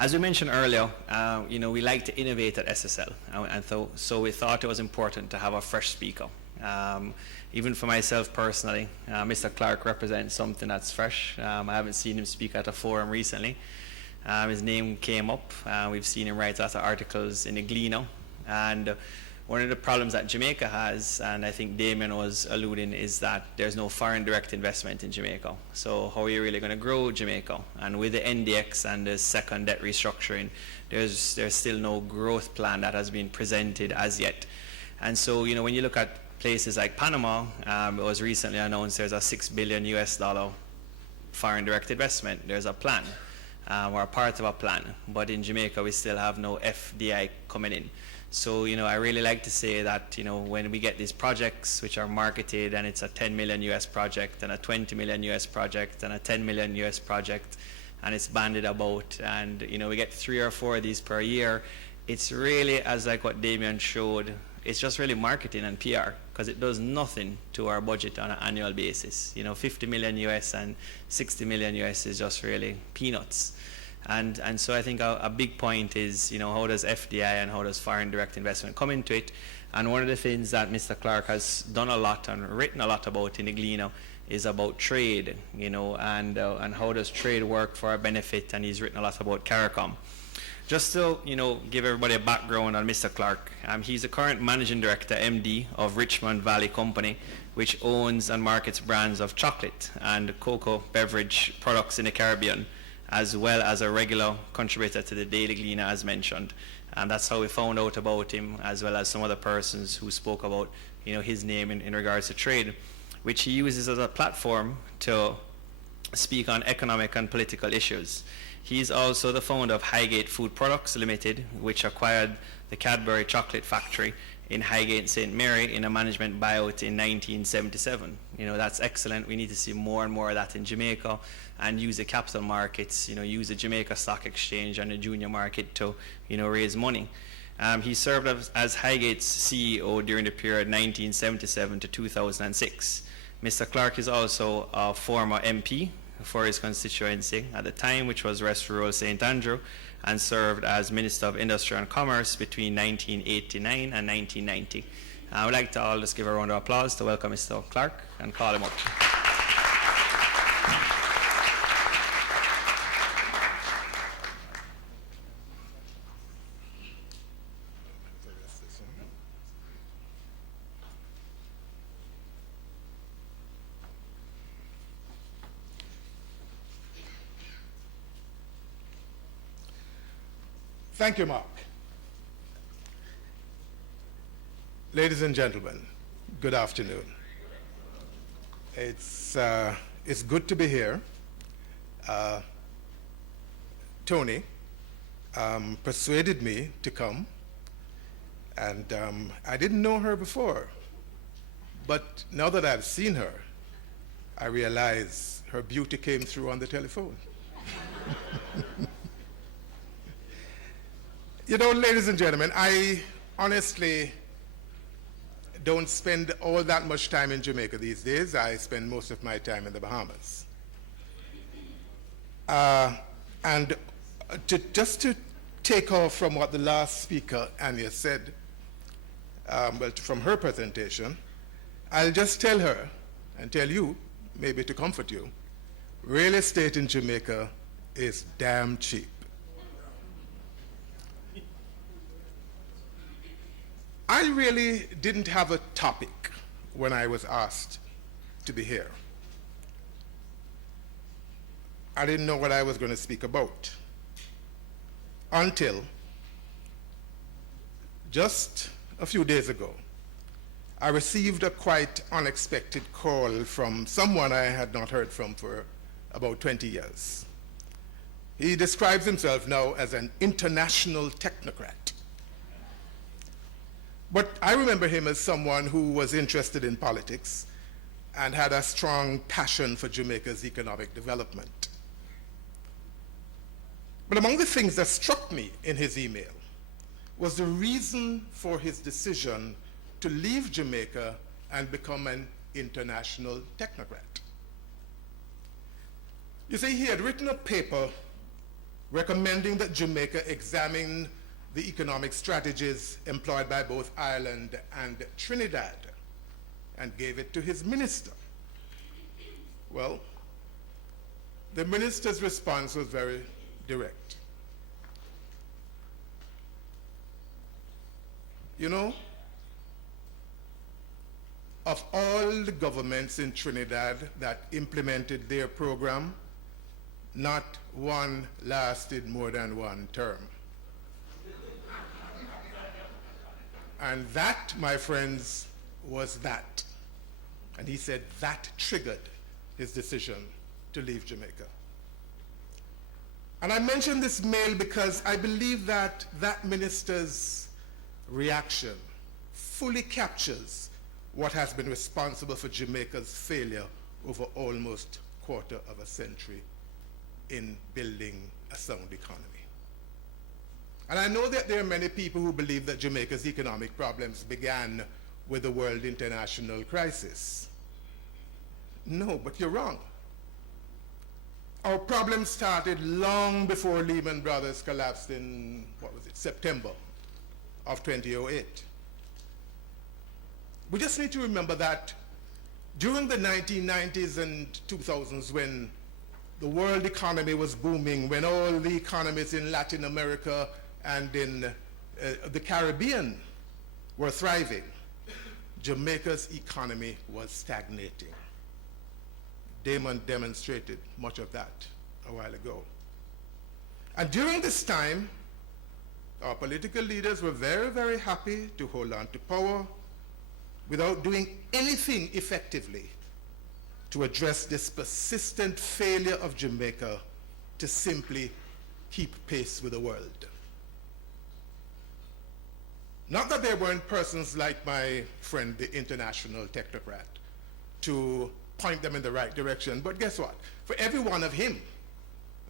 As we mentioned earlier, we like to innovate at SSL, so we thought it was important to have a fresh speaker. Even for myself personally, Mr. Clarke represents something that's fresh. I haven't seen him speak at a forum recently. His name came up. We've seen him write lots of articles in the Gleaner. And one of the problems that Jamaica has, and I think Damien was alluding, is that there's no foreign direct investment in Jamaica. So how are you really going to grow Jamaica? And with the NDX and the second debt restructuring, there's still no growth plan that has been presented as yet. And so, when you look at places like Panama, it was recently announced there's a $6 billion US foreign direct investment. There's a plan, or a part of a plan. But in Jamaica, we still have no FDI coming in. So, I really like to say that, when we get these projects which are marketed and it's a 10 million US project and a 20 million US project and a 10 million US project, and it's banded about, and, we get 3 or 4 of these per year, it's really, as like what Damien showed, it's just really marketing and PR, because it does nothing to our budget on an annual basis. 50 million US and 60 million US is just really peanuts. And so I think a big point is, how does FDI and how does foreign direct investment come into it? And one of the things that Mr. Clarke has done a lot and written a lot about in the Gleaner is about trade, and how does trade work for our benefit, and he's written a lot about CARICOM. Just to, give everybody a background on Mr. Clarke, he's the current Managing Director, MD, of Richmond Valley Company, which owns and markets brands of chocolate and cocoa beverage products in the Caribbean, as well as a regular contributor to the Daily Gleaner, as mentioned. And that's how we found out about him, as well as some other persons who spoke about, his name in regards to trade, which he uses as a platform to speak on economic and political issues. He's also the founder of Highgate Food Products Limited, which acquired the Cadbury chocolate factory in Highgate, St. Mary, in a management buyout in 1977. That's excellent. We need to see more and more of that in Jamaica, and use the capital markets, use the Jamaica Stock Exchange and the junior market to, raise money. He served as Highgate's CEO during the period 1977 to 2006. Mr. Clarke is also a former MP for his constituency at the time, which was West Rural St. Andrew, and served as Minister of Industry and Commerce between 1989 and 1990. I would like to all just give a round of applause to welcome Mr. Clarke and call him up. Thank you, Mark. Ladies and gentlemen, good afternoon. It's good to be here. Tony persuaded me to come, and I didn't know her before, but now that I've seen her, I realize her beauty came through on the telephone. Ladies and gentlemen, I honestly don't spend all that much time in Jamaica these days. I spend most of my time in the Bahamas. And just to take off from what the last speaker, Anya, said, from her presentation, I'll just tell her and tell you, maybe to comfort you, real estate in Jamaica is damn cheap. I really didn't have a topic when I was asked to be here. I didn't know what I was going to speak about until just a few days ago, I received a quite unexpected call from someone I had not heard from for about 20 years. He describes himself now as an international technocrat. But I remember him as someone who was interested in politics and had a strong passion for Jamaica's economic development. But among the things that struck me in his email was the reason for his decision to leave Jamaica and become an international technocrat. You see, he had written a paper recommending that Jamaica examine the economic strategies employed by both Ireland and Trinidad, and gave it to his minister. Well, the minister's response was very direct. You know, of all the governments in Trinidad that implemented their program, not one lasted more than one term. And that, my friends, was that. And he said that triggered his decision to leave Jamaica. And I mention this mail because I believe that that minister's reaction fully captures what has been responsible for Jamaica's failure over almost a quarter of a century in building a sound economy. And I know that there are many people who believe that Jamaica's economic problems began with the world international crisis. No, but you're wrong. Our problems started long before Lehman Brothers collapsed in, September of 2008. We just need to remember that during the 1990s and 2000s, when the world economy was booming, when all the economies in Latin America and in the Caribbean were thriving, Jamaica's economy was stagnating. Damon demonstrated much of that a while ago. And during this time, our political leaders were very, very happy to hold on to power without doing anything effectively to address this persistent failure of Jamaica to simply keep pace with the world. Not that there weren't persons like my friend, the international technocrat, to point them in the right direction, but guess what? For every one of him,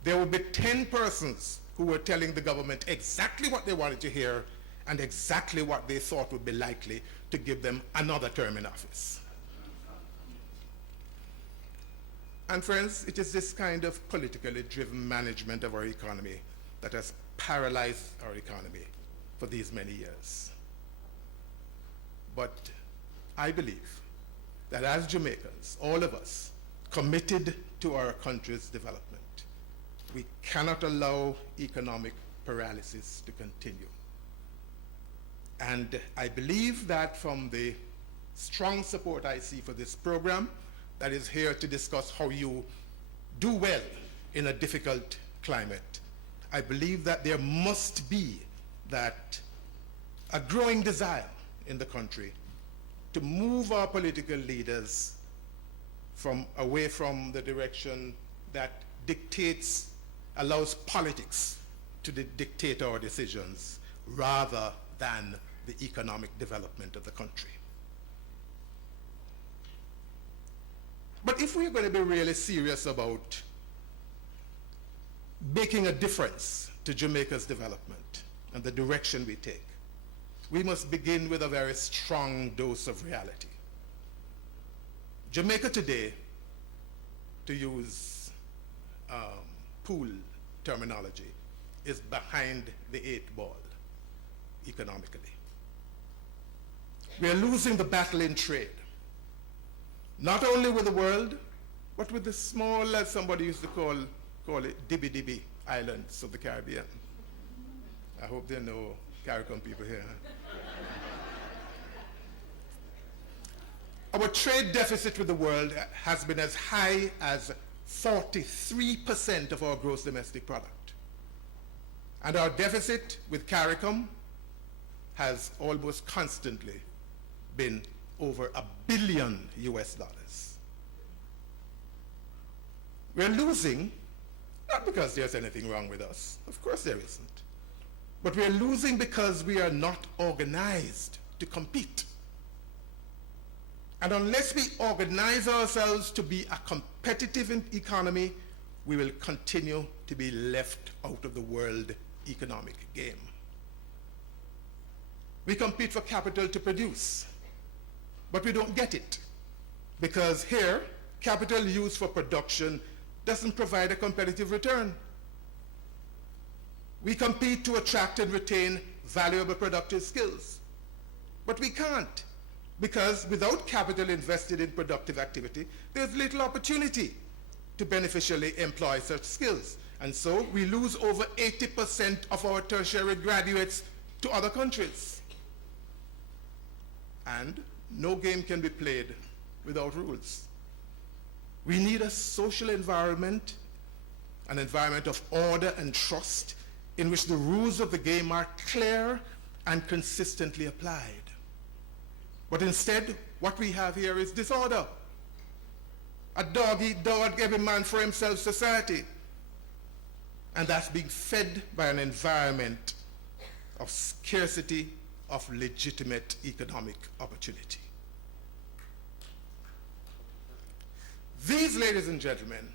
there would be 10 persons who were telling the government exactly what they wanted to hear and exactly what they thought would be likely to give them another term in office. And friends, it is this kind of politically driven management of our economy that has paralyzed our economy for these many years. But I believe that as Jamaicans, all of us, committed to our country's development, we cannot allow economic paralysis to continue. And I believe that from the strong support I see for this program that is here to discuss how you do well in a difficult climate, I believe that there must be that a growing desire in the country to move our political leaders away from the direction that allows politics to dictate our decisions rather than the economic development of the country. But if we're going to be really serious about making a difference to Jamaica's development and the direction we take, we must begin with a very strong dose of reality. Jamaica today, to use pool terminology, is behind the 8 ball economically. We are losing the battle in trade, not only with the world, but with the small, as somebody used to call it, dibby-dibby islands of the Caribbean. I hope there are no CARICOM people here. Our trade deficit with the world has been as high as 43% of our gross domestic product. And our deficit with CARICOM has almost constantly been over $1 billion US. We're losing, not because there's anything wrong with us, of course there isn't, but we're losing because we are not organized to compete. And unless we organize ourselves to be a competitive economy, we will continue to be left out of the world economic game. We compete for capital to produce, but we don't get it, because here, capital used for production doesn't provide a competitive return. We compete to attract and retain valuable productive skills. But we can't, because without capital invested in productive activity, there's little opportunity to beneficially employ such skills. And so we lose over 80% of our tertiary graduates to other countries. And no game can be played without rules. We need a social environment, an environment of order and trust, in which the rules of the game are clear and consistently applied. But instead, what we have here is disorder. A dog-eat-dog, every man for himself society. And that's being fed by an environment of scarcity of legitimate economic opportunity. These, ladies and gentlemen,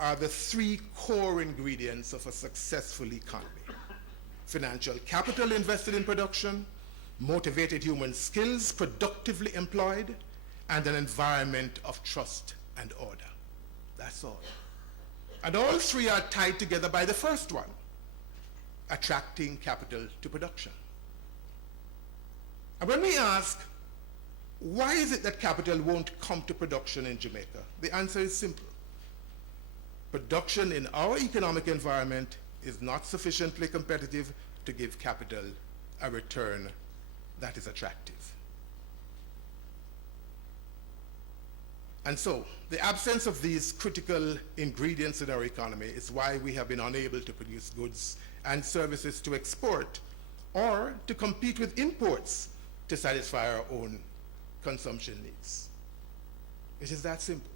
are the three core ingredients of a successful economy: financial capital invested in production, motivated human skills productively employed, and an environment of trust and order. That's all. And all three are tied together by the first one: attracting capital to production. And when we ask, why is it that capital won't come to production in Jamaica? The answer is simple. Production in our economic environment is not sufficiently competitive to give capital a return that is attractive. And so, the absence of these critical ingredients in our economy is why we have been unable to produce goods and services to export, or to compete with imports to satisfy our own consumption needs. It is that simple.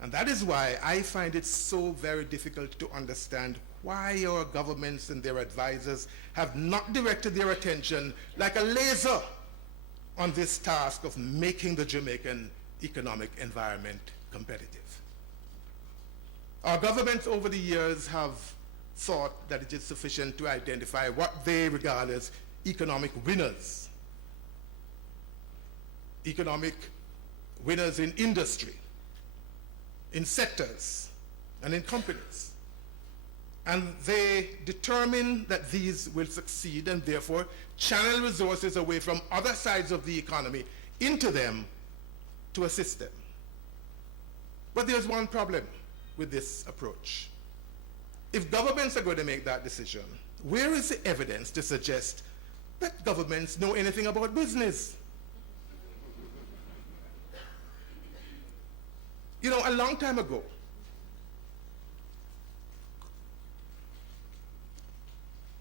And that is why I find it so very difficult to understand why our governments and their advisors have not directed their attention like a laser on this task of making the Jamaican economic environment competitive. Our governments over the years have thought that it is sufficient to identify what they regard as economic winners. Economic winners in industry, in sectors, and in companies. And they determine that these will succeed and therefore channel resources away from other sides of the economy into them to assist them. But there's one problem with this approach. If governments are going to make that decision, where is the evidence to suggest that governments know anything about business? You know, a long time ago,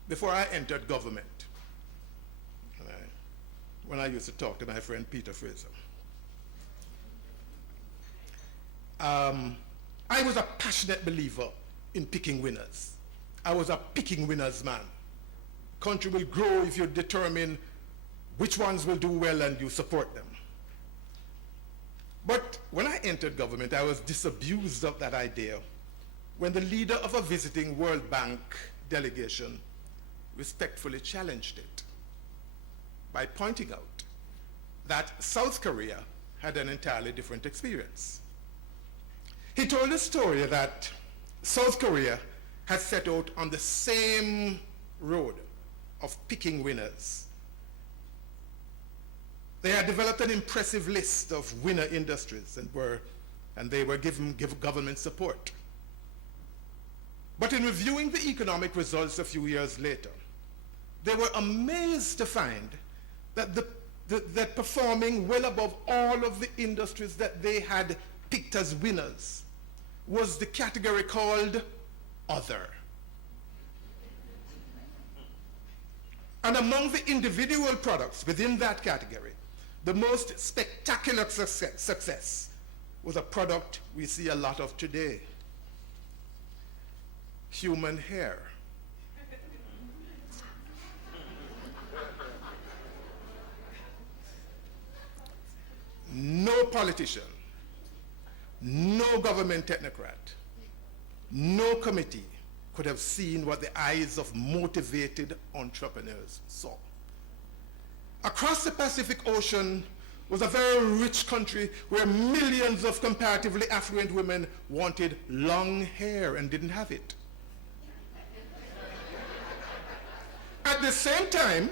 before I entered government, when I used to talk to my friend Peter Fraser, I was a passionate believer in picking winners. I was a picking winners man. Country will grow if you determine which ones will do well and you support them. But when I entered government, I was disabused of that idea when the leader of a visiting World Bank delegation respectfully challenged it by pointing out that South Korea had an entirely different experience. He told a story that South Korea had set out on the same road of picking winners. They had developed an impressive list of winner industries and they were given government support. But in reviewing the economic results a few years later, they were amazed to find that that performing well above all of the industries that they had picked as winners was the category called other. And among the individual products within that category, the most spectacular success was a product we see a lot of today: human hair. No politician, no government technocrat, no committee could have seen what the eyes of motivated entrepreneurs saw. Across the Pacific Ocean was a very rich country where millions of comparatively affluent women wanted long hair and didn't have it. at the same time,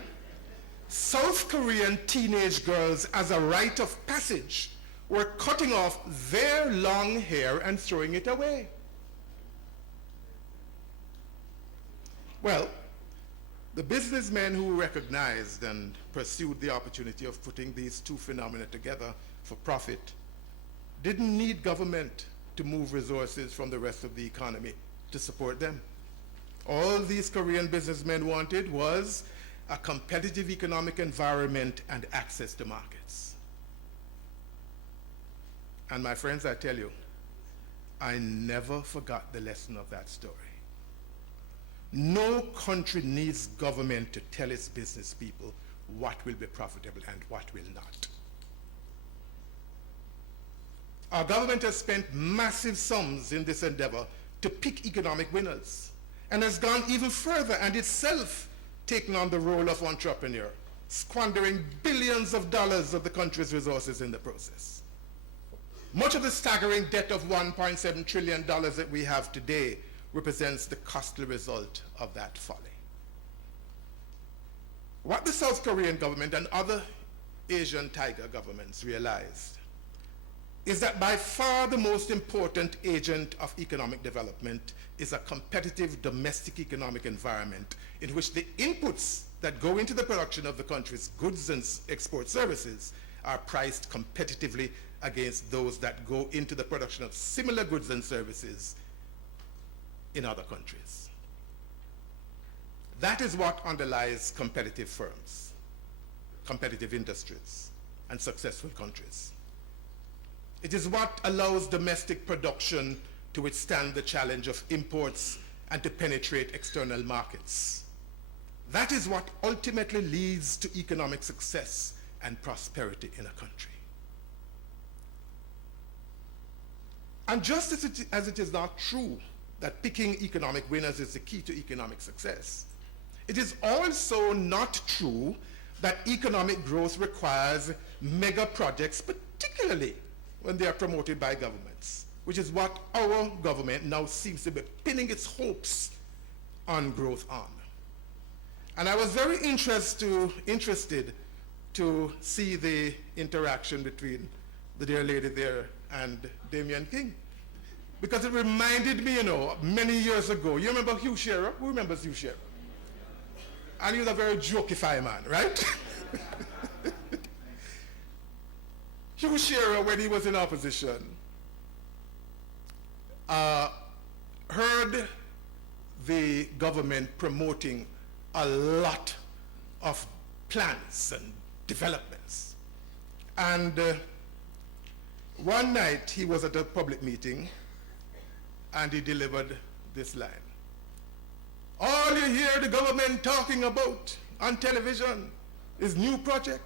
South Korean teenage girls, as a rite of passage, were cutting off their long hair and throwing it away. Well, the businessmen who recognized and pursued the opportunity of putting these two phenomena together for profit didn't need government to move resources from the rest of the economy to support them. All these Korean businessmen wanted was a competitive economic environment and access to markets. And my friends, I tell you, I never forgot the lesson of that story. No country needs government to tell its business people what will be profitable and what will not. Our government has spent massive sums in this endeavor to pick economic winners, and has gone even further and itself taken on the role of entrepreneur, squandering billions of dollars of the country's resources in the process. Much of the staggering debt of $1.7 trillion that we have today represents the costly result of that folly. What the South Korean government and other Asian tiger governments realized is that by far the most important agent of economic development is a competitive domestic economic environment in which the inputs that go into the production of the country's goods and export services are priced competitively against those that go into the production of similar goods and services in other countries. That is what underlies competitive firms, competitive industries, and successful countries. It is what allows domestic production to withstand the challenge of imports and to penetrate external markets. That is what ultimately leads to economic success and prosperity in a country. And just as it is not true that picking economic winners is the key to economic success, it is also not true that economic growth requires mega projects, particularly when they are promoted by governments, which is what our government now seems to be pinning its hopes on growth on. And I was very interested to see the interaction between the dear lady there and Damian King, because it reminded me, many years ago. You remember Hugh Shearer? Who remembers Hugh Shearer? And he was a very jokify man, right? Hugh Shearer, when he was in opposition, heard the government promoting a lot of plans and developments. And one night he was at a public meeting and he delivered this line. All you hear the government talking about on television is new project.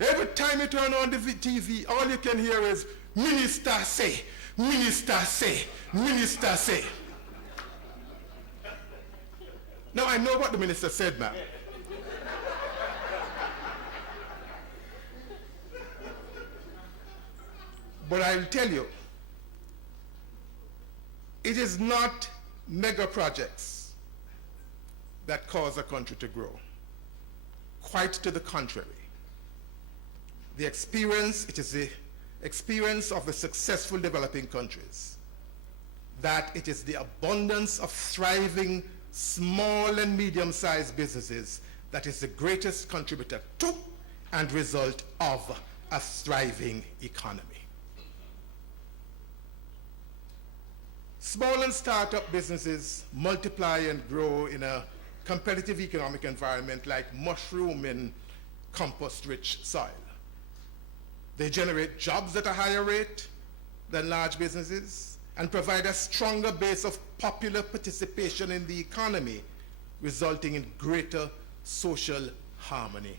Every time you turn on the TV, all you can hear is minister say, minister say, minister say. Now I know what the minister said, ma'am. But I'll tell you, it is not mega projects that cause a country to grow. Quite to the contrary. It is the experience of the successful developing countries that it is the abundance of thriving small and medium-sized businesses that is the greatest contributor to and result of a thriving economy. Small and startup businesses multiply and grow in a competitive economic environment like mushroom in compost-rich soil. They generate jobs at a higher rate than large businesses and provide a stronger base of popular participation in the economy, resulting in greater social harmony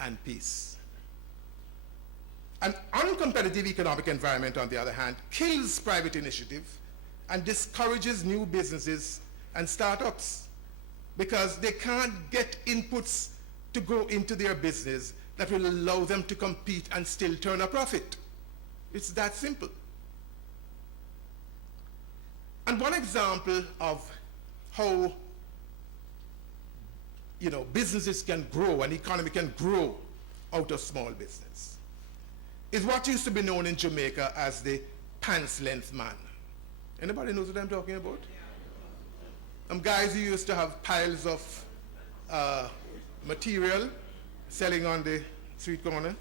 and peace. An uncompetitive economic environment, on the other hand, kills private initiative and discourages new businesses and startups because they can't get inputs to go into their business that will allow them to compete and still turn a profit. It's that simple. And one example of how you know, businesses can grow, an economy can grow out of small business, is what used to be known in Jamaica as the pants length man. Anybody knows what I'm talking about? Guys who used to have piles of material selling on the street corner.